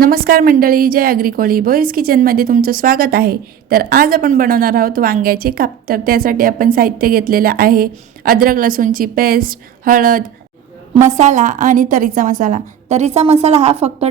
नमस्कार मंडळी जय अग्रिकोळी. बोईस किचनमध्ये तुमचं स्वागत आहे. तर आज आपण बनवणार आहोत वांग्याचे काप. तर त्यासाठी आपण साहित्य घेतलेलं आहे. अद्रक लसूणची पेस्ट हळद मसाला आणि तरीचा मसाला. तरीचा मसाला हा फक्त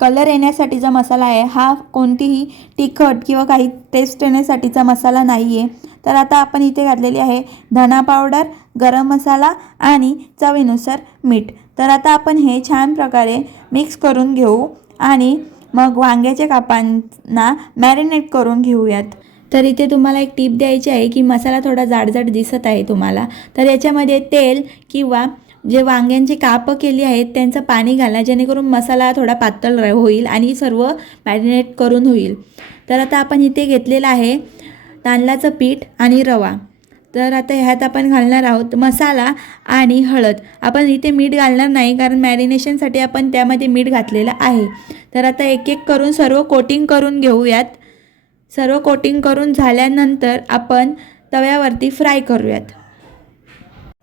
कलर येण्यासाठीचा मसाला आहे. हा कोणतीही तिखट किंवा काही टेस्ट येण्यासाठीचा मसाला नाही आहे तर आता आपण इथे घातलेली आहे धना पावडर गरम मसाला आणि चवीनुसार मीठ. तर आता आपण हे छान प्रकारे मिक्स करून घेऊ. आणि मग वांग्याच्या कापांना मॅरिनेट करून घेऊयात. तर इथे तुम्हाला एक टीप द्यायची आहे की मसाला थोडा जाडजाड दिसत आहे तुम्हाला. तर याच्यामध्ये तेल किंवा जे वांग्यांची कापं केली आहेत त्यांचं पाणी घाला जेणेकरून मसाला थोडा पातळ होईल आणि सर्व मॅरिनेट करून होईल. तर आता आपण इथे घेतलेलं आहे तांदळाचं पीठ आणि रवा. तर आता ह्यात आपण घालणार आहोत मसाला आणि हळद. आपण इथे मीठ घालणार नाही कारण मॅरिनेशनसाठी आपण त्यामध्ये मीठ घातलेलं आहे. तर आता एक एक करून सर्व कोटिंग करून घेऊयात. सर्व कोटिंग करून झाल्यानंतर आपण तव्यावरती फ्राय करूयात.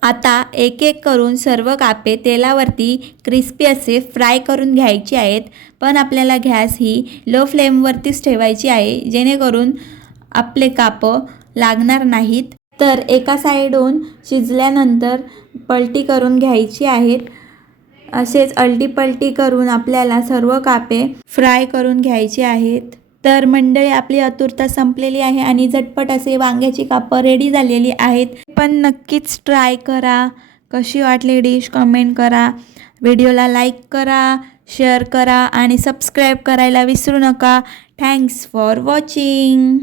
आता एक एक करून सर्व कापे तेलावरती क्रिस्पी असे फ्राय करून घ्यायचे आहेत. पण आपल्याला गॅस ही लो फ्लेमवरतीच ठेवायची आहे. जेणेकरून आपले कापं लागणार नाहीत. तर एका साईडहून शिजल्यानंतर पलटी करून घ्यायची आहेत. असेच अलटी पलटी करून आपल्याला सर्व कापे फ्राय करून घ्यायचे आहेत. तर मंडळी आपली आतुरता संपलेली आहे आणि झटपट असे वांग्याची कापं रेडी झालेली आहेत. पण नक्कीच ट्राय करा. कशी वाटली डिश कमेंट करा. व्हिडिओला लाईक करा शेअर करा आणि सबस्क्राईब करायला विसरू नका. Thanks for watching